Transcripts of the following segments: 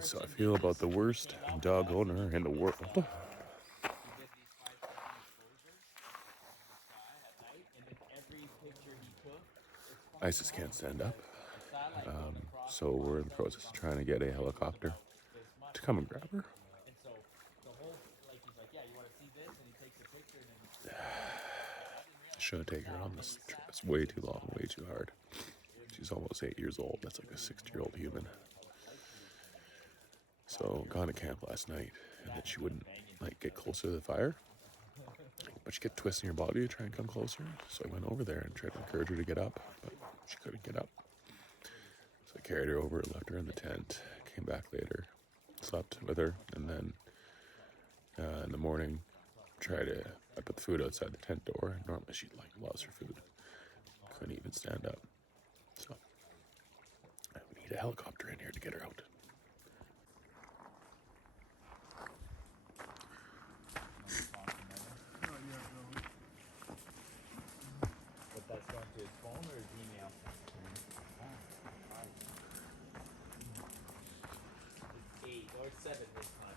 So I feel about the worst dog owner in the world. Isis can't stand up, so we're in the process of trying to get a helicopter to come and grab her. Shouldn't take her on this trip. It's way too long, way too hard. She's almost 8 years old. That's like a 60-year-old human. So gone to camp last night, and then she wouldn't like get closer to the fire, but she kept twisting her body to try and come closer. So I went over there and tried to encourage her to get up, but she couldn't get up. So I carried her over, left her in the tent, came back later, slept with her, and then in the morning I put the food outside the tent door, and normally she loves her food. Couldn't even stand up. So we need a helicopter in here to get her out. That's going to his phone or his email? It's 8 or 7 this time.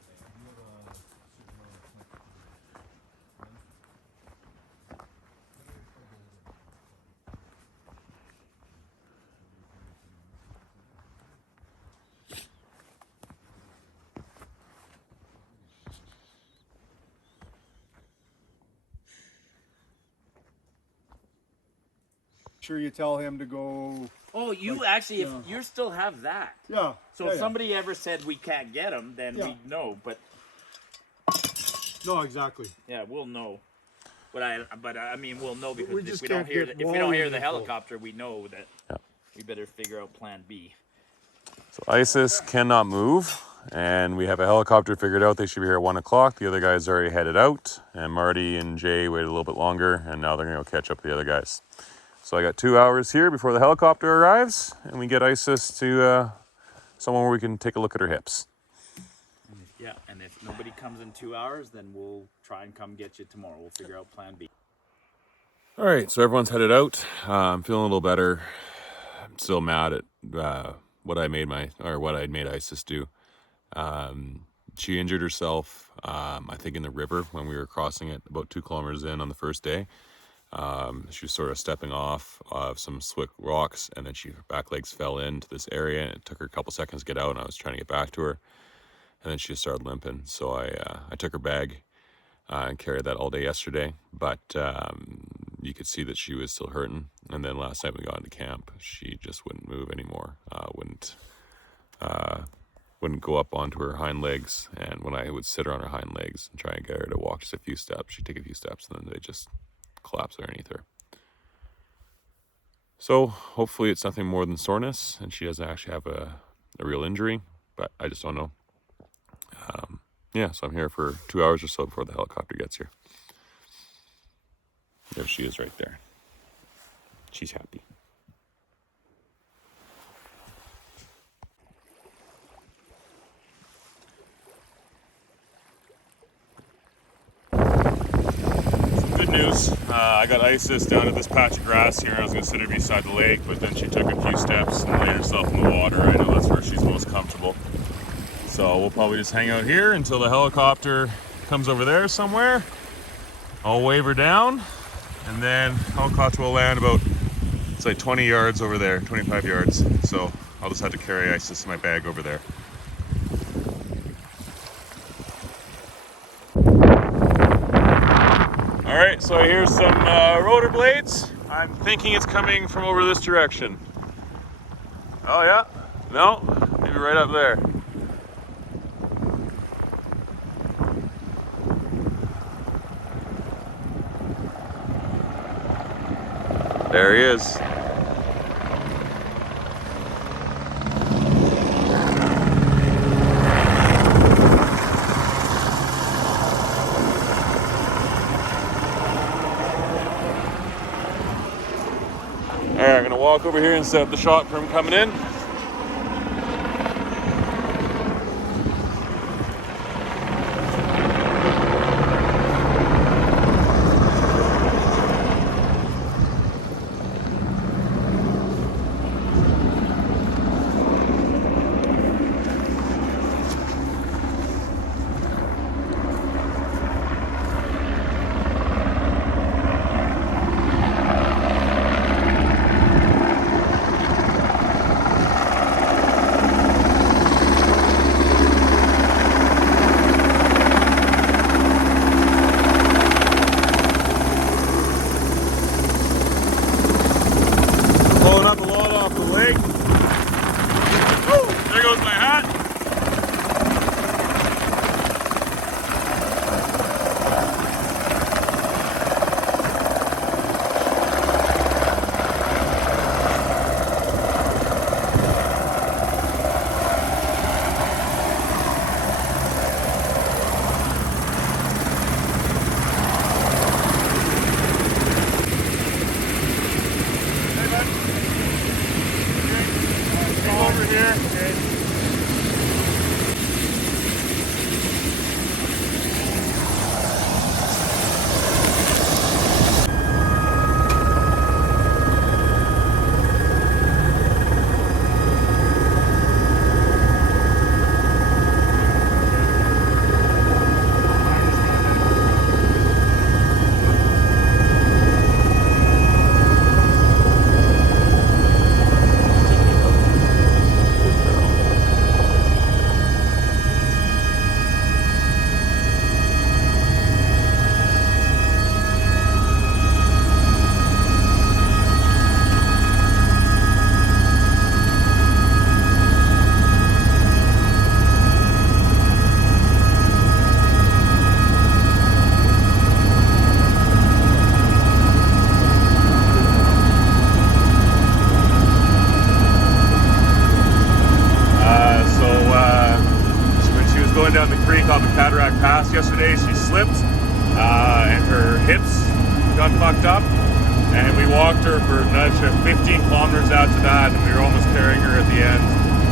Sure, you tell him to go. Oh, you actually, if you still have that. Yeah. So if somebody ever said we can't get them, then we know. But no, exactly. yeah, we'll know. But I mean, we'll know because just if we don't can't hear get the helicopter, we know that we better figure out Plan B. So Isis cannot move, and we have a helicopter figured out. They should be here at 1 o'clock. The other guys already headed out, and Marty and Jay waited a little bit longer, and now they're going to go catch up with the other guys. So I got 2 hours here before the helicopter arrives, and we get Isis to somewhere where we can take a look at her hips. Yeah, and if nobody comes in 2 hours, then we'll try and come get you tomorrow. We'll figure out Plan B. All right, so everyone's headed out. I'm feeling a little better. I'm still mad at what I made Isis do. She injured herself, I think, in the river when we were crossing it about 2 kilometers in on the first day. She was sort of stepping off of some slick rocks, and then her back legs fell into this area, and it took her a couple seconds to get out, and I was trying to get back to her, and then she just started limping. So I took her bag and carried that all day yesterday, but you could see that she was still hurting. And then last night we got into camp, she just wouldn't move anymore, wouldn't go up onto her hind legs, and when I would sit her on her hind legs and try and get her to walk just a few steps, she'd take a few steps, and then they just collapse underneath her. So hopefully it's nothing more than soreness and she doesn't actually have a real injury, but I just don't know. So I'm here for 2 hours or so before the helicopter gets here. There she is right there. She's happy. Good news. I got Isis down at this patch of grass here. I was going to sit her beside the lake, but then she took a few steps and laid herself in the water. I know that's where she's most comfortable. So we'll probably just hang out here until the helicopter comes over there somewhere. I'll wave her down, and then helicopter will land about, it's like 20 yards over there, 25 yards. So I'll just have to carry Isis in my bag over there. All right, so I hear some rotor blades. I'm thinking it's coming from over this direction. Oh yeah? No, maybe right up there. There he is. All right, I'm gonna walk over here and set up the shot for him coming in. going down the creek off of Cataract Pass yesterday. She slipped and her hips got fucked up. And we walked her for another 15 kilometers out to that, and we were almost carrying her at the end.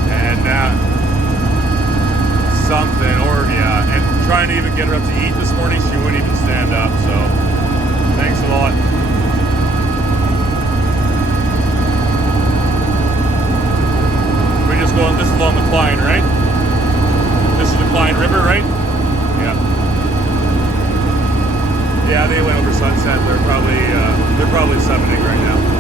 And and trying to even get her up to eat this morning, she wouldn't even stand up. So thanks a lot. We're just going this along the Klein, right? This is the Klein River, right? Yeah. Yeah, they went over sunset. They're probably summiting right now.